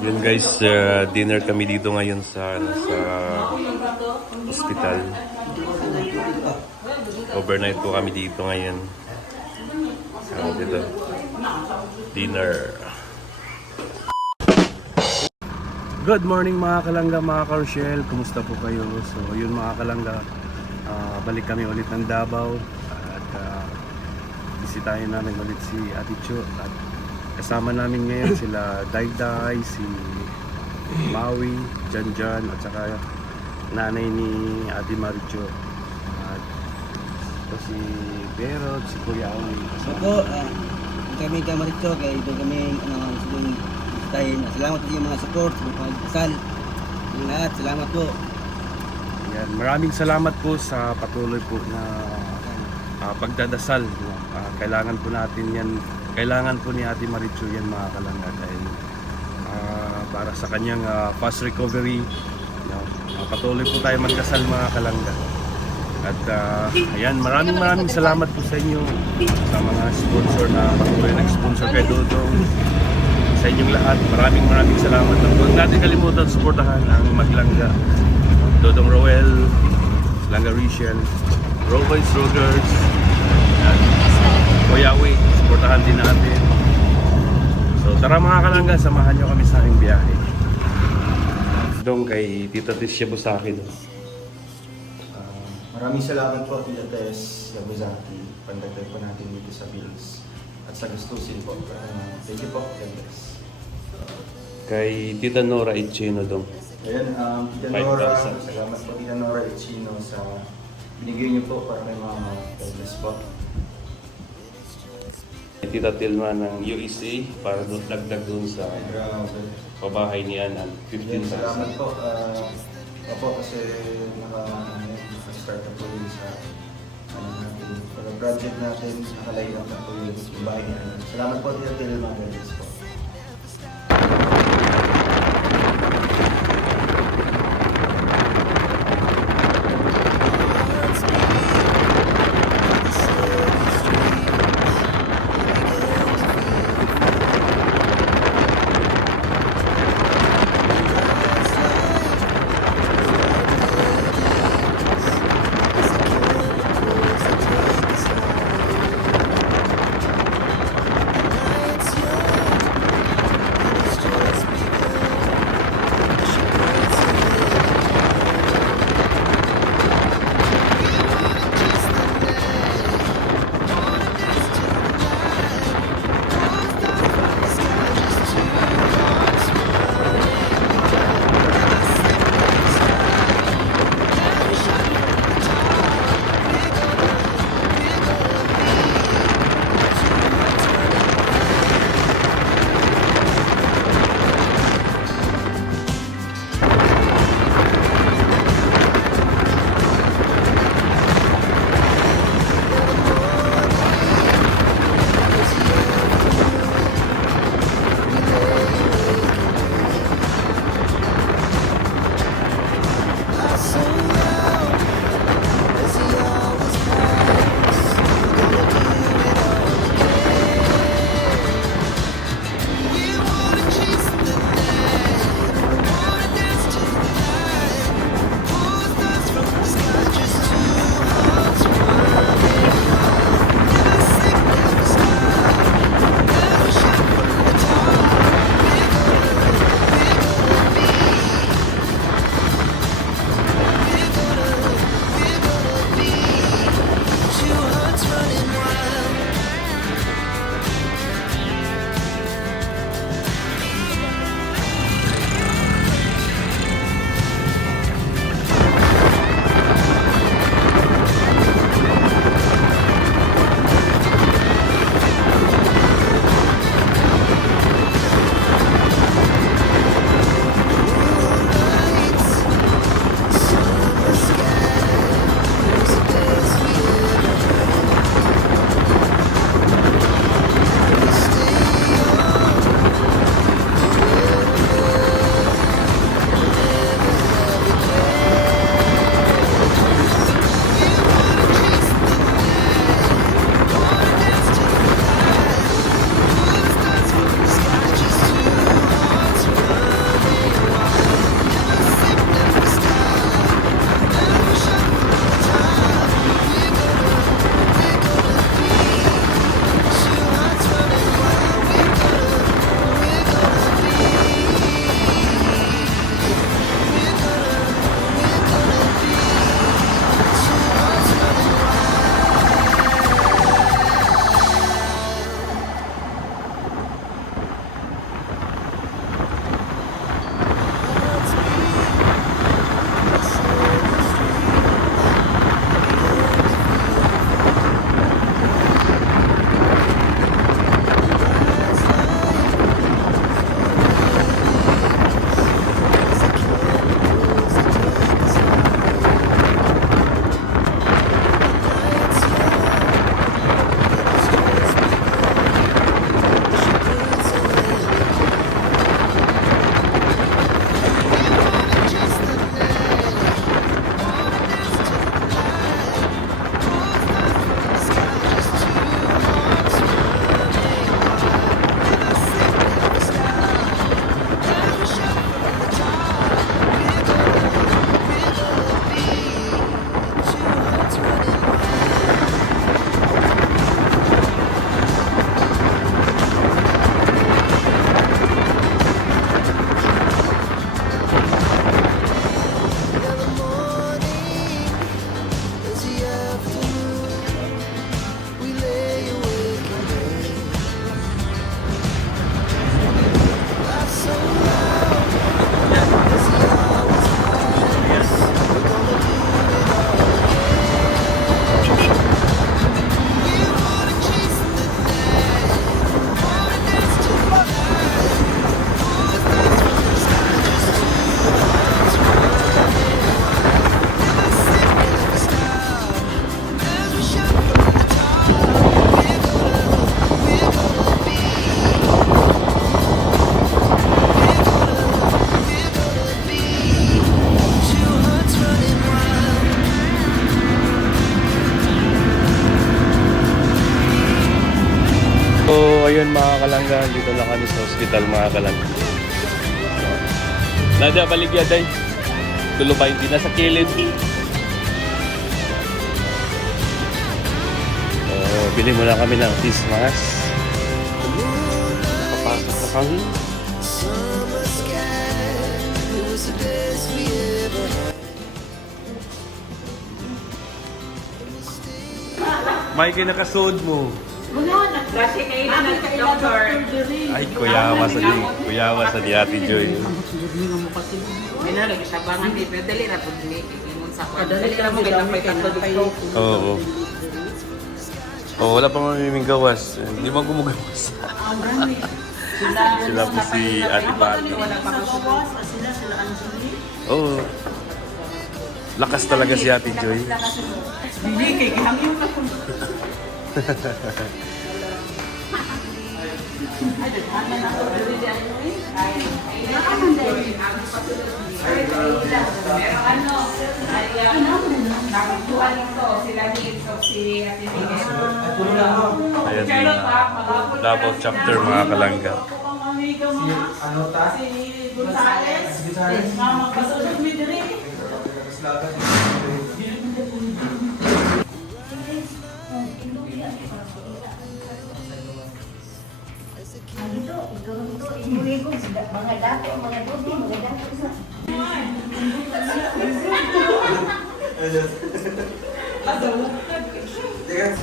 Yun guys, dinner kami dito ngayon sa hospital. Overnight po kami dito ngayon. Dito. Dinner. Good morning mga kalangga, mga ka-Rochelle. Kumusta po kayo? So yun mga kalangga, balik kami ulit ng Davao. At bisitahin namin ulit si Ate Cho. At kasama namin ngayon sila Dayday, si Maui, Janjan, at saka nanay ni Ate Maricho. At ito si Berod, si Kuya Awi. Opo, kami Maricho, kaya ito kami salamat sa mga support, sa mga pagkasal. Yung lahat, salamat po. Yan, maraming salamat po sa patuloy po na pagdadasal. Kailangan po natin yan. Kailangan po ni Ate Maricho yan mga kalangga dahil para sa kanyang fast recovery. Patuloy po tayo magdasal mga kalangga. At ayan, maraming salamat po sa inyo sa mga sponsor na patuloy nag-sponsor kay Dodong. Sa inyong lahat, maraming salamat. Huwag natin kalimutan suportahan ang Maglangga, Dodong Roel, Langga Rachel, Roboys Rogers, at Koyawi, suportahan din natin. So tara mga kalangga, samahan nyo kami sa aming biyahe. Dong kay Tita Tis Yabusaki. Maraming salamat po Tita Tess Yabusaki. Pandagdag po natin dito sa bills at sa gastusin po. Thank you po, Tita Tess. Kay Tita Nora Ichino Dong. Ayan, Tita Nora, salamat po Tita Nora Ichino sa binigay niyo po para kay Mama. God bless po. Tita Tilma ng USA para doon dagdag doon sa pabahay ni Anan, 15,000. Salamat po. Opo, kasi naka-start na po yun sa project natin. Nakalayo na po yung bahay ni Anan. Salamat po Tita Tilma. God bless po. umaga, dito na kami sa hospital mga kalangga. Nadia, baligya day. Tulo pa hindi na sa kilid. Bili muna kami ng face mask. Papasok na kami. May kinakasod mo. Kasi kayo na nag-doctor. Ay, kuyawa sa di Ate Joy. May na, nag-isabangan din. Pero dali na po din. Sa dali na mo kitang may katulog. Oo. Oh, wala pa mamiming gawas. Hindi mo gumugawas. Sila po si Ate Pati. Oo. Lakas talaga si Ate Joy. Hindi, kay gihangin na po. Ayan din. Double chapter mga kalangga. Si Gonzales. Magpasunod mi diri. Mga dato, mga duti, mga dato sa... Yes.